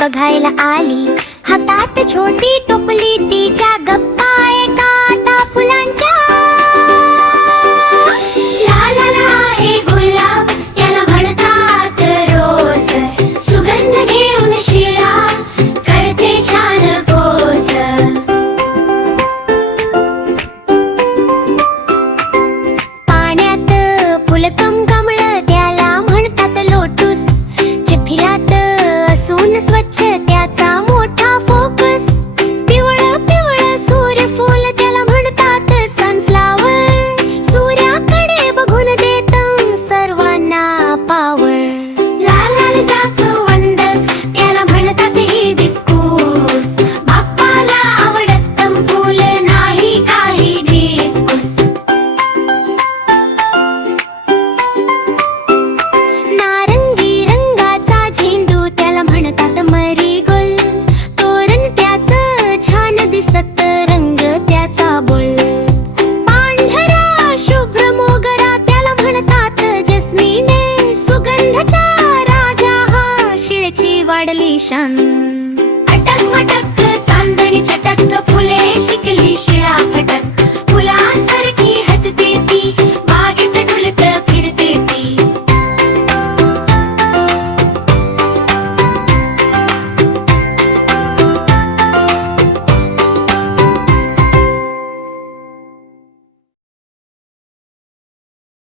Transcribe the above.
बघायला आली, हातात छोटी टोपली, तिच्या गप्पा एका आता फुलांच्या. लाल लाल आहे गुलाब, त्याला म्हणतात रोज, सुगंध घेऊन शिळा करते छान पोस. पाण्यात फुलकम कमळ, त्याला म्हणतात लोटूस, चिखलात असून स्वच्छ त्याचा मोठा फोकस. पिवळं पिवळं सूर्यफूल, त्याला म्हणतात सनफ्लावर, सूर्याकडे बघून देतं सर्वांना पावर. लाल लाल जास्वंद, त्याला म्हणतात हिबिस्कुस, बाप्पाला आवडतं फूल, नाही काही डिस्कुस. नारंगी रंगाचा झेंडू, त्याला म्हणतात मरीगोल्ड, तोरण त्याचं छान दिसत, रंग त्याचा बोल. पांढरा शुभ्र मोगरा, त्याला म्हणतात जस्मिने, सुगंधाचा राजा हा, शिळेची वाढली शान. अटक मटक चांदणी चटक, फुले शिके